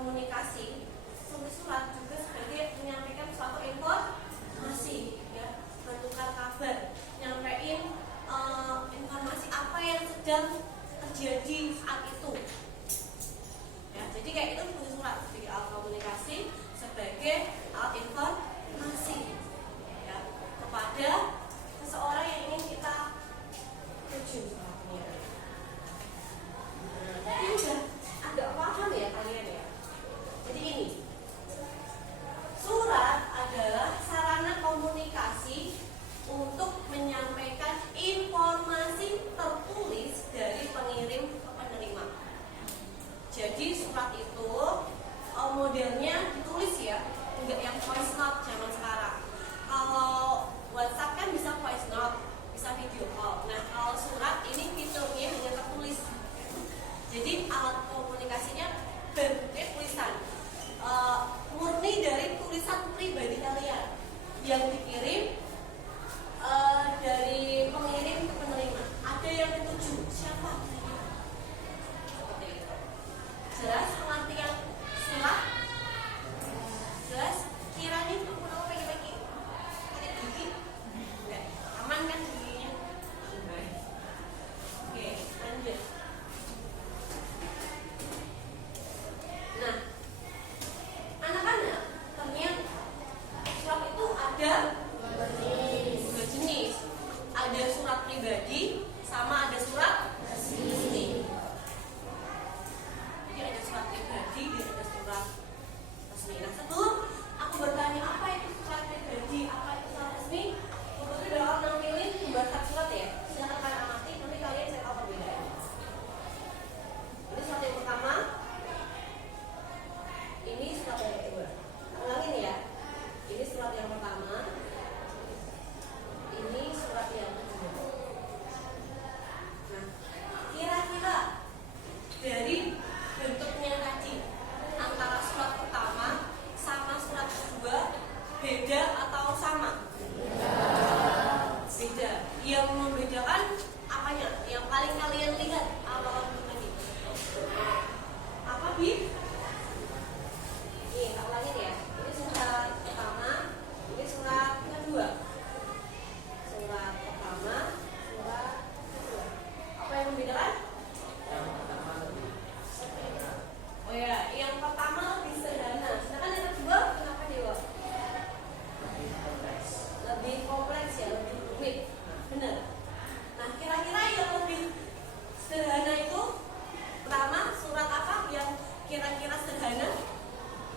komunikasi, surat juga sebagai menyampaikan suatu informasi, ya, bertukar kabar, nyampein informasi apa yang sedang terjadi saat itu. Ya, jadi kayak itu fungsi surat sebagai alat komunikasi, sebagai alat informasi, ya, kepada seseorang yang ingin kita tuju suratnya. Jadi udah agak paham ya kalian ya. Jadi ini surat adalah sarana komunikasi untuk menyampaikan informasi tertulis dari pengirim ke penerima. Jadi surat itu modelnya ditulis ya, enggak yang voice note zaman sekarang. Kalau WhatsApp kan bisa voice note, bisa video call. Nah, kalau surat ini fiturnya hanya tertulis. Jadi alat komunikasinya bentuk tulisan, murni dari tulisan pribadi kalian yang dikirim dari pengirim ke penerima. Ada yang dituju siapa? Seperti itu. Jelas pengertian surat? Jelas? Kiranya kamu tahu pagi-pagi? Ada gigi? Enggak. Aman kan giginya? Oke, lanjut. Nah, anak-anak, ternyata surat itu ada dua jenis. Ada surat pribadi sama ada surat resmi. Jadi ada surat pribadi dan ada surat resmi. Nah, sebelum aku bertanya apa itu surat pribadi, apa itu surat resmi, Putri bakal nampilin pembahasan surat ya. Silahkan kalian amati, nanti kalian cek tahu perbedaannya. Ini surat yang pertama. Ini surat yang kedua. Ulangin ya. Ini surat yang pertama. Ini surat yang kedua. Nah, kira-kira dari bentuknya tadi antara surat pertama sama surat kedua beda atau sama? Beda. Yang membedakan apanya? Yang paling kalian lihat awal tadi. Apa Bi? Nih, tak ulangin ya. Ini surat pertama, ini surat kedua. Surat pertama, surat kedua. Apa yang membedakan? Yang pertama lebih. Oh ya, yang pertama lebih sederhana. Sedangkan yang kedua, kenapa Dewa? Lebih kompleks. Lebih kompleks ya, lebih rumit. Benar. Nah, kira-kira yang lebih sederhana itu pertama surat apa yang kira-kira sederhana?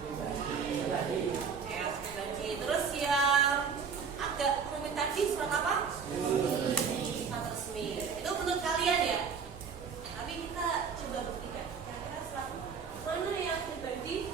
Pribadi. Ya, pribadi. Terus yang agak rumit tadi surat apa? Surat resmi. Itu menurut kalian ya. Tapi kita coba buktikan. Kira-kira surat mana yang pribadi,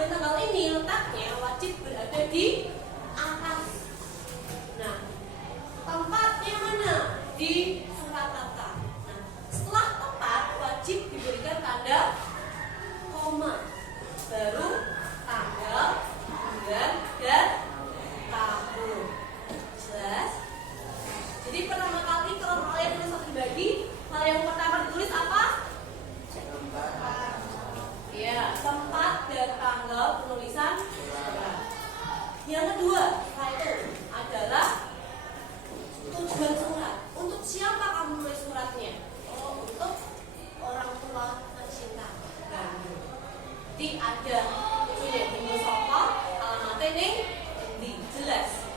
dan tanggal ini letaknya wajib berada di atas. Nah, tempatnya mana? Di surat kata. Nah, setelah tempat wajib diberikan tanda koma, baru tanggal, bulan, dan tahun. Jelas? Jadi pertama kali kalau kalian tulis surat pribadi, hal yang pertama ditulis apa? Ya, tempat dan tanggal penulisan surat. Yang kedua, itu adalah tujuan surat. Untuk siapa kamu menulis suratnya? Oh, untuk orang tua tercinta. Nah, jadi ada tujuannya tinggal sopo, alamatnya nih, di jelas.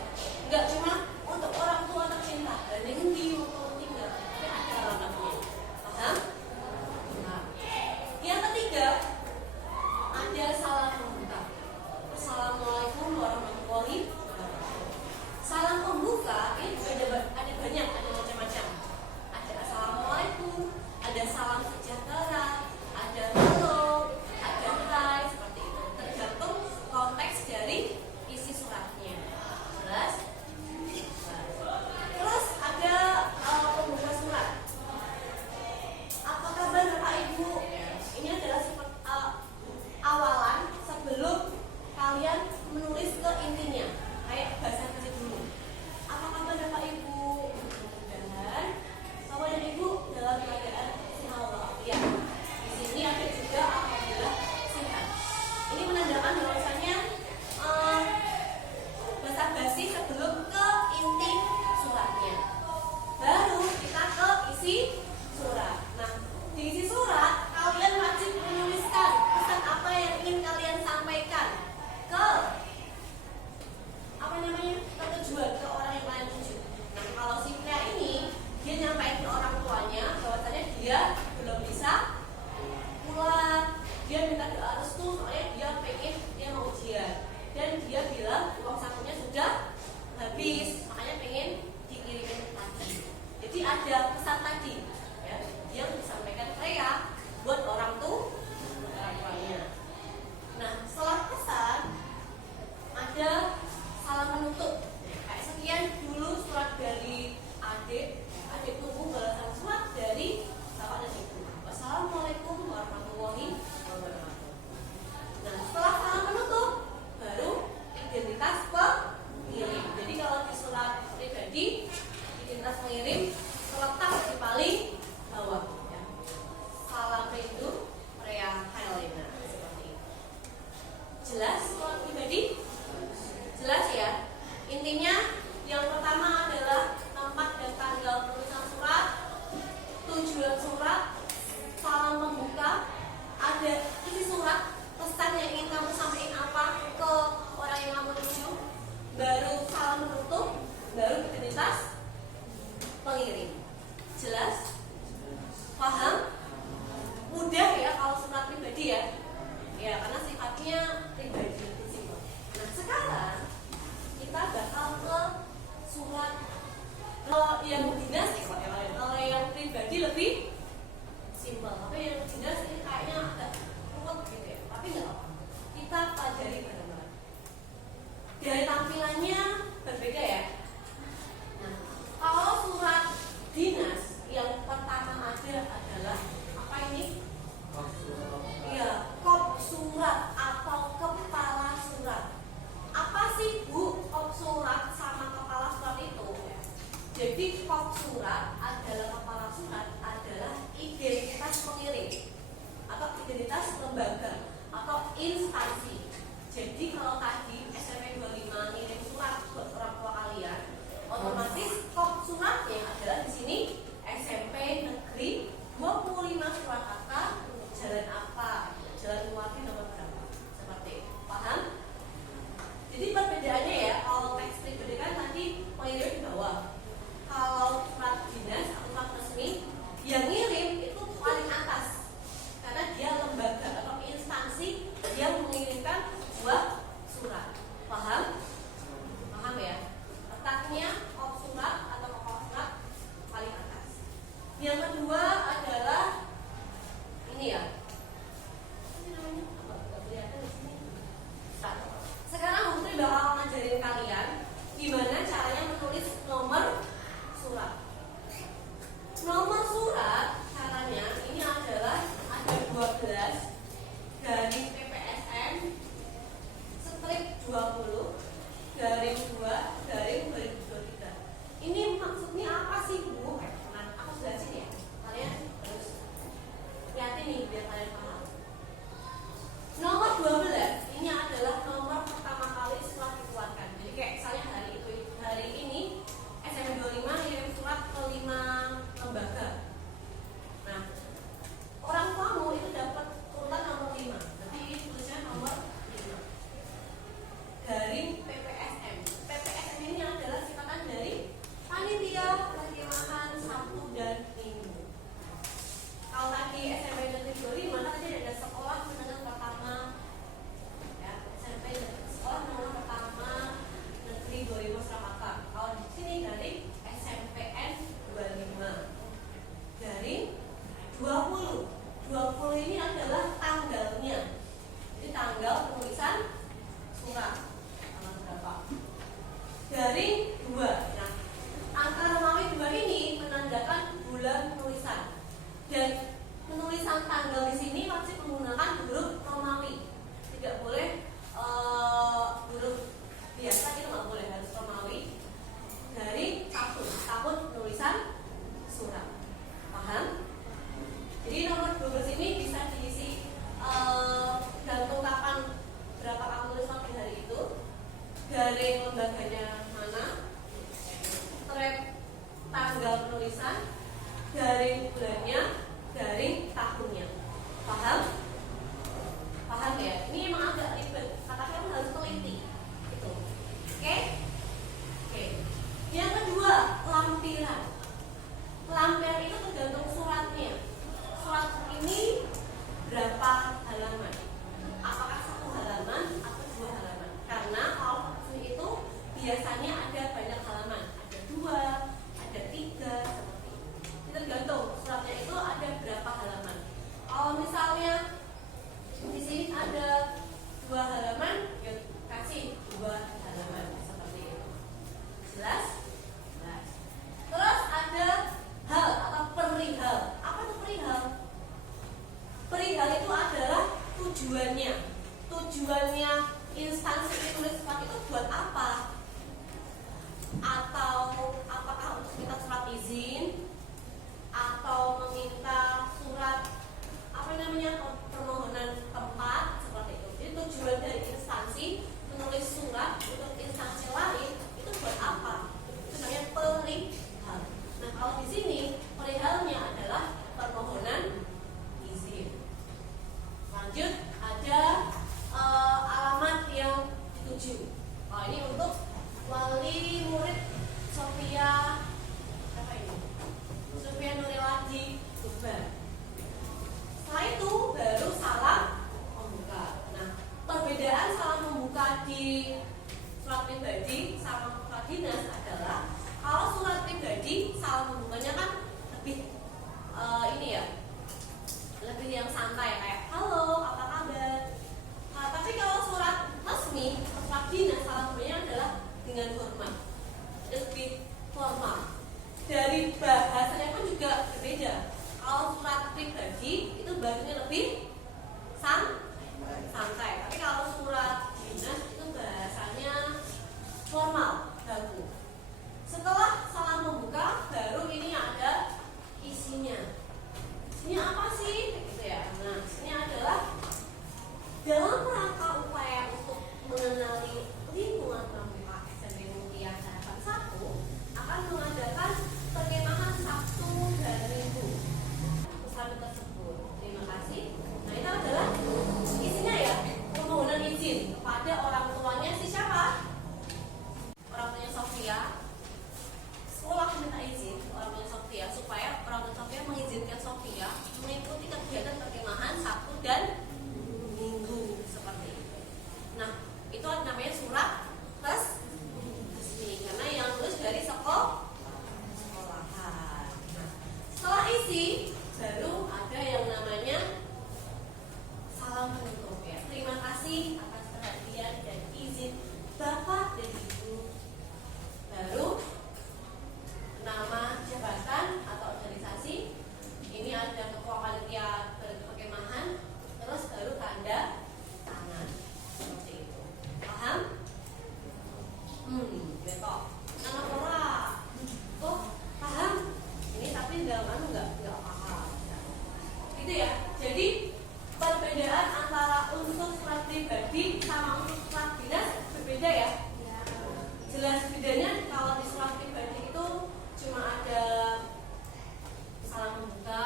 Enggak cuma untuk orang tua tercinta dan yang di waktu tinggal, tapi ada alamatnya. Paham? Nah, yang ketiga ada salam pembuka. Assalamualaikum warahmatullahi wabarakatuh. Salam pembuka ini ada banyak, ada macam-macam. Ada assalamualaikum, ada salam sejahtera, ada hello, ada hai, seperti itu. Tergantung konteks dari isi suratnya. Jelas? Terus ada pembuka surat. Apa kabar Bapak Ibu? Ini adalah sifat awalan sebelum kalian menulis ke intinya. Kayak bahasa Inggris dulu. Apa kabar Bapak Ibu? Mudah-mudahan Bapak dan Ibu dalam keadaan sehat walafiat. Di sini ada juga alhamdulillah sehat. Ini menandakan bahwasanya basa-basi sebelum ke inti suratnya. Baru kita ke isi surat. Nah, di isi surat kalian wajib menuliskan pesan apa yang ingin kalian sampaikan ke apa namanya, ke tujuan, ke orang yang kalian tuju. Nah, kalau si pria ini dia nyampaikan ke orang tuanya bahwasanya dia belum bisa pulang, dia minta doa restu soalnya dia pengen dia mau ujian dan dia bilang uang sakunya sudah habis, makanya pengen dikirimin tadi. Jadi ada pesan tadi ya, yang disampaikan pria buat orang tuanya. Nah, setelah pesan ada salam penutup. Kayak sekian dulu surat dari adik tunggu balasan surat dari bapak dan ibu. Wassalamualaikum warahmatullahi wabarakatuh. Nah, setelah salam penutup baru identitas pengirim. Jadi kalau di surat pribadi identitas pengirim terletak di paling bawah ya. Salam rindu Pria Helena, seperti itu. Jelas surat pribadi? Jelas ya. Intinya yang pertama adalah tempat dan tanggal penulisan surat, tujuan surat, salam pembuka, ada isi surat, pesan yang ingin kamu sampaikan apa ke orang yang kamu tuju, baru salam penutup, baru identitas pengirim. Jelas? Paham? Mudah ya kalau surat pribadi ya. Ya, karena sifatnya pribadi. Nah, sekarang kita bakal ke surat. Kalau yang dinas, kalau yang pribadi lebih simpel. Tapi yang dinas ini kayaknya agak ruwet gitu ya. Tapi nggak apa-apa. Kita pelajari bareng-bareng. Dari tampilannya berbeda ya. Nah, kalau surat dinas yang pertama ada adalah apa ini? Iya, kop surat atau kepala surat. Apa sih Bu kop surat sama kepala surat itu? Jadi kop surat adalah kepala surat adalah identitas pengirim atau identitas lembaga atau instansi. Jadi kalau tadi SMP 25 ngirim surat buat orang tua kalian, surat. Tanggal berapa? Dari 2. Nah, angka Romawi 2 ini menandakan bulan penulisan. Dan penulisan tanggal di sini wajib menggunakan huruf Romawi. Tidak boleh huruf biasa, itu nggak boleh, harus Romawi. Dari tahun penulisan surat. Paham? Jadi nomor 12 ini bisa diisi gantung kapan berapa kamu tulis di hari itu, garing lembaganya mana, trep tanggal penulisan, garing bulannya, garing tahunnya. Paham? Paham ya? Ini emang agak ribet, kata kamu harus teliti. Itu. Oke? Oke. Yang kedua, lampiran. Lampiran itu tergantung suratnya. Surat ini berapa halaman? Apakah 1 halaman atau 2 halaman? Karena kalau vaksin itu biasanya ada banyak halaman, ada 2, ada 3, seperti itu. Tergantung suratnya itu ada berapa halaman. Kalau misalnya di sini ada 2 halaman, ya kasih 2 halaman seperti itu. Jelas? Jelas. Terus ada hal atau perihal. Apa itu perihal? Perihal itu adalah tujuannya. Tujuannya instansi penulis surat itu buat apa? Atau apakah untuk minta surat izin, atau meminta surat permohonan tempat, seperti itu. Jadi tujuan dari instansi penulis surat untuk instansi lain itu buat apa? Itu namanya perihal. Nah, kalau di sini perihalnya adalah permohonan izin. Lanjut, ada alamat yang dituju. Oh, ini untuk wali murid Sofia, apa ini? Sofia Nurilaji Tuban. Setelah itu baru salam membuka. Nah, perbedaan salam membuka di surat pribadi sama surat dinas adalah kalau surat pribadi salam membukanya kan lebih ini ya, lebih yang santai kayak halo, apa kabar. Nah, tapi kalau surat resmi, surat dinas salam membukanya adalah dengan hormat, lebih formal. Dari bahasanya pun juga berbeda. Kalau surat pribadi itu bahasanya lebih santai, tapi kalau surat dinas itu bahasanya formal, baku. Setelah salam membuka, baru ini ada isinya. Isinya apa sih? Gitu ya. Nah, isinya adalah dalam rangka upaya untuk mengenali lingkungan pramuka SMP Mutia Harapan 1 akan mengadakan perkemahan Sabtu dan Minggu. Pesan tersebut. Terima kasih. Nah, itu adalah isinya ya, permohonan izin kepada orang tuanya si siapa? Orang tuanya Sofia. Sekolah minta izin orang tuanya Sofia supaya orang tuanya Sofia mengizinkan Sofia mengikuti kegiatan perkemahan Sabtu dan Minggu seperti itu. Nah, itu namanya surat resmi karena yang tulis dari sekolahan. Nah, setelah isi baru ada yang namanya salam penutup ya. Terima kasih atas perhatian dan izin Bapak dan Ibu. Baru nama jabatan atau organisasi. Ini ada ketua panitia perkemahan. Terus baru tanda tangan seperti itu. Paham? Betul. Nama Kora. Oh, paham? Ini tapi dalam nggak paham. Gitu ya. Jadi perbedaan antara unsur surat pribadi sama unsur surat dinas berbeda ya. Jelas bedanya kalau di surat pribadi itu cuma ada salam membuka,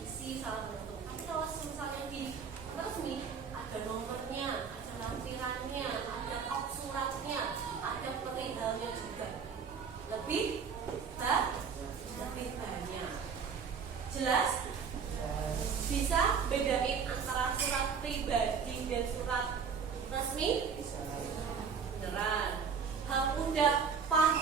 isi, salam menutup. Tapi kalau misalnya di resmi ada nomornya, ada lampirannya, ada kop suratnya, ada perihalnya juga. Lebih banyak. Jelas? Bisa bedain antara surat pribadi dan surat resmi? Beneran. Hal mudah, paham.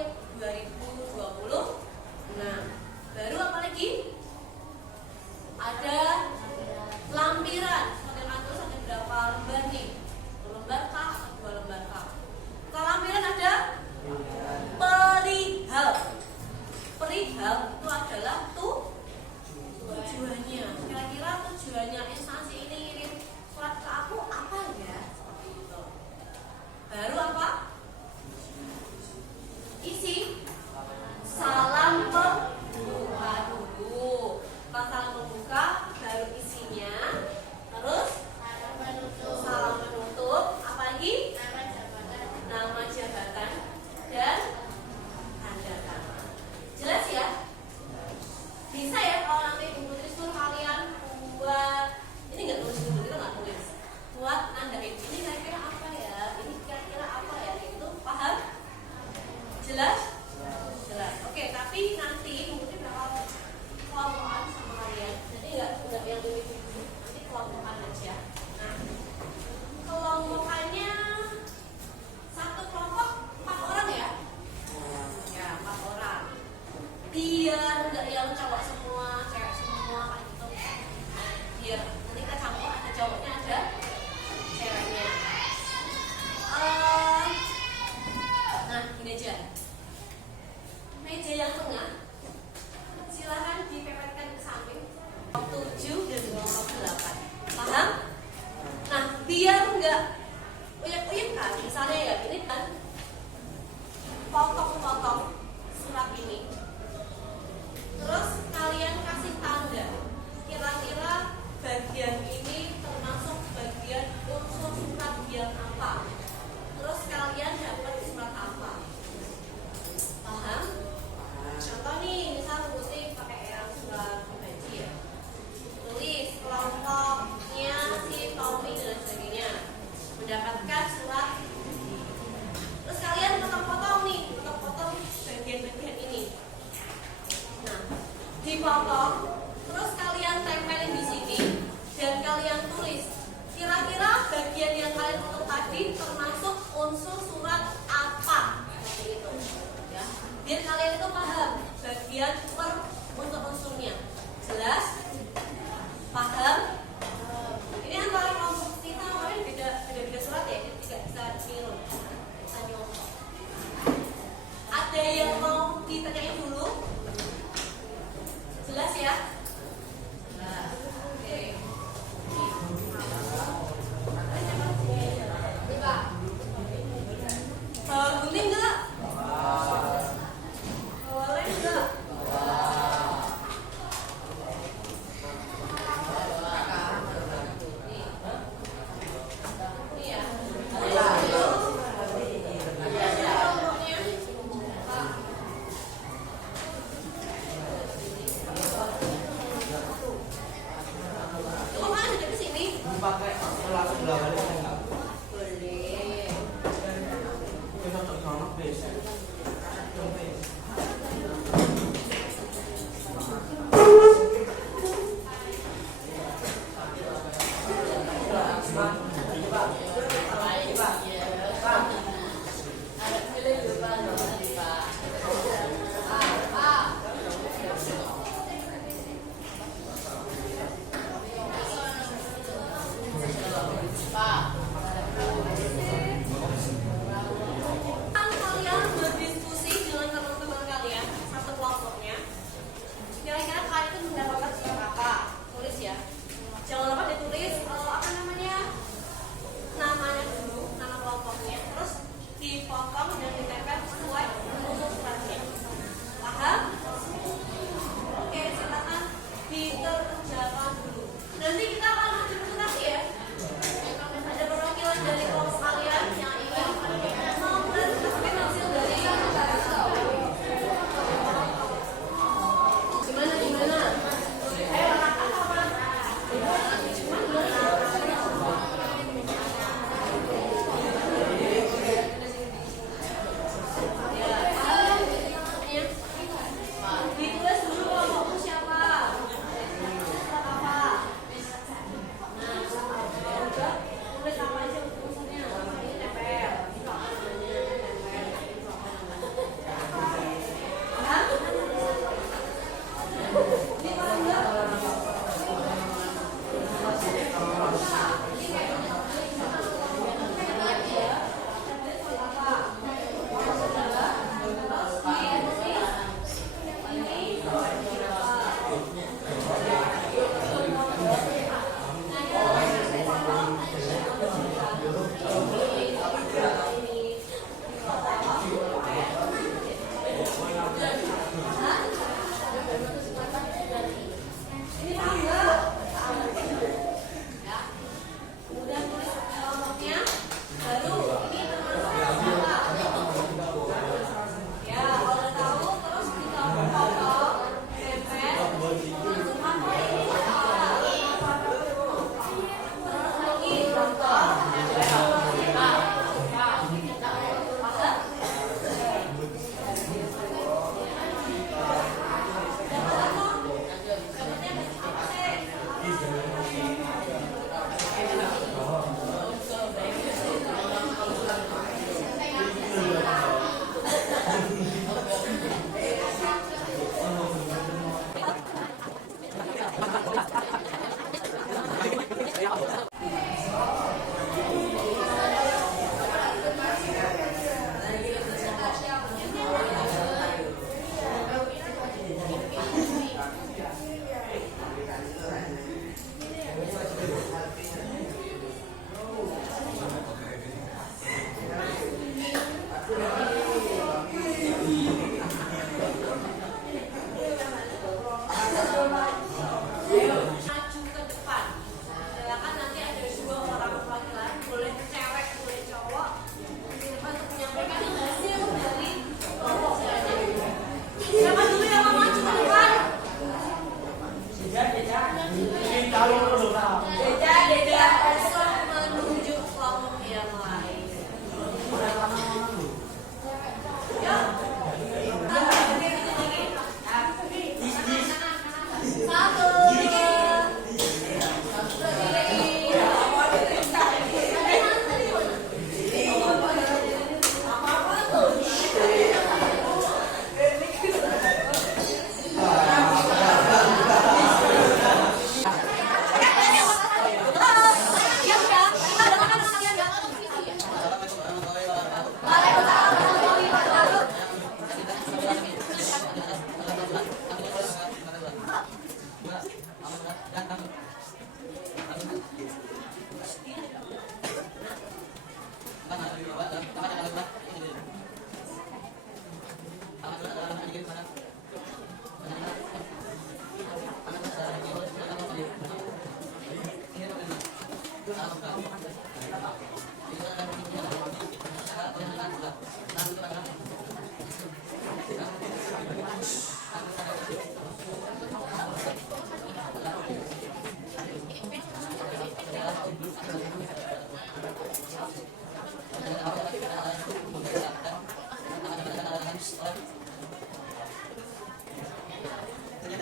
April 2020. Nah, baru apa lagi? Ada lampiran. Pakai kantor ada berapa lembar nih? 1 lembar kah? 2 lembar kah? Kalau lampiran ada perihal. Perihal itu adalah tujuannya. Kira-kira tujuannya instansi ini ngirim surat ke aku apa ya? Seperti itu. Baru apa? Isi salam pembuka dulu. Pas salam pembuka baru isinya. Terus salam penutup. Apa lagi? Nama jabatan dan tanda tangan. Jelas ya? Bisa ya kalau nanti Ibu Putri suruh kalian buat, ini nggak tulis dulu, kita nggak tulis, buat nandain ini kira-kira apa ya, ini kira-kira apa ya, itu paham? Jelas? Jelas. Oke, tapi nanti Ibu Putri bakal kelompokan sama kalian, jadi nggak yang tulis dulu, nanti kelompokan aja. Nah, kelompokannya satu kelompok 4 orang ya? Ya, 4 orang. Biar nggak yang cowok semua, cewek semua kayak gitu. Biar nanti kita campur, ada cowoknya, ada ceweknya. Nah, gini aja. Meja yang tengah silahkan dipepetkan ke samping. Kelompok 7 dan kelompok 8. Paham? Nah, biar nggak uyek-uyek kan, misalnya ya ini kan potong-potong surat ini. Terus kalian kasih tanda, kira-kira bagian ini termasuk bagian unsur surat yang apa. Terus kalian dapat surat apa. Paham? Contoh nih, misal Putri pakai yang surat pembaji ya. Tulis kelompoknya si Tommy dan sebagainya mendapatkan surat. Terus kalian potong-potong nih, potong-potong bagian-bagian ini. Nah, dipotong, terus kalian tempelin di sini dan kalian tulis kira-kira bagian yang kalian potong tadi termasuk unsur surat apa, seperti itu. Ya, biar kalian itu paham bagian per unsur-unsurnya. Jelas? Paham? Ini antara kelompok kita kemarin beda surat ya, jadi tidak bisa niru, bisa nyontoh. Ada yang mau ditanyain dulu? Jelas ya? Jelas. Oke. Gunting enggak? Boleh enggak?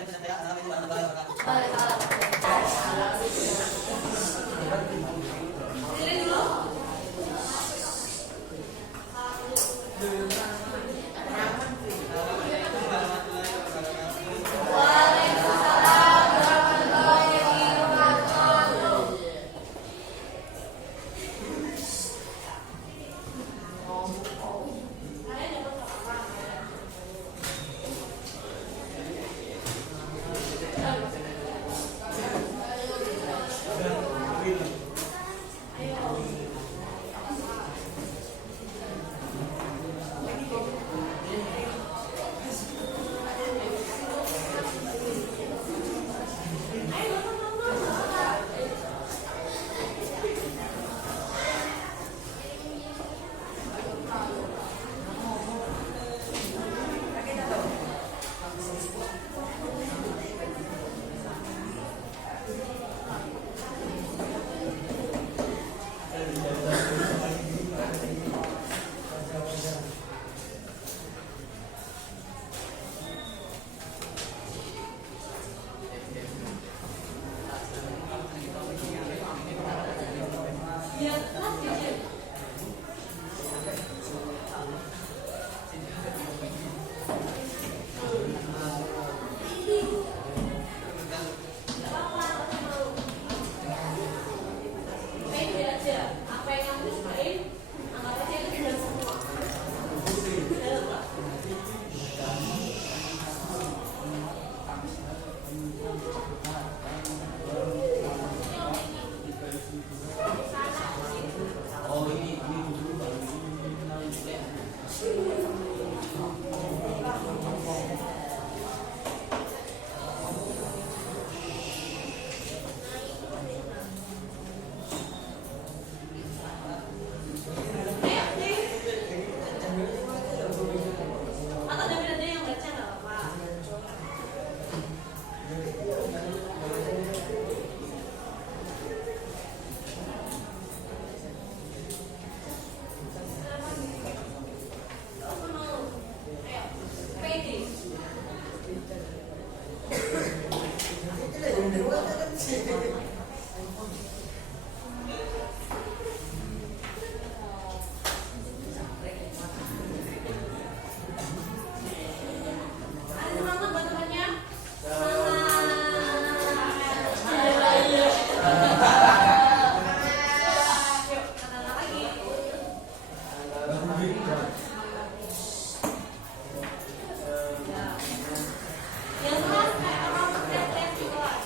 Pilih dulu. Waalaikumsalam warahmatullahi wabarakatuh. Kalian dapat apa? Ya, kelas ya. Pede aja. Apa yang kamu sukain, anggap aja itu benar semua. Atau David aja yang baca nggak apa-apa. Ada semangat buat temannya? Semangat. Yuk, kata lagi. Yang kelas kayak orang teriak-teriak di kelas.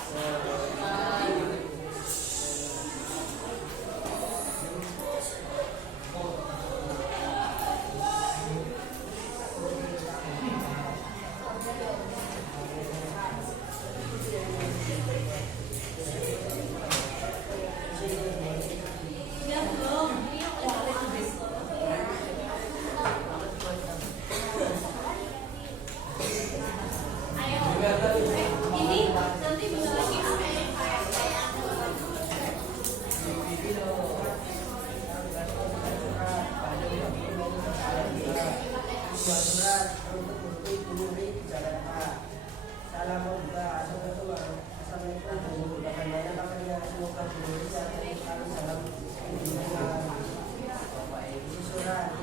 Ya belum. Ini udah habis loh. Ayo. Ini nanti bisa lagi apa yang Surat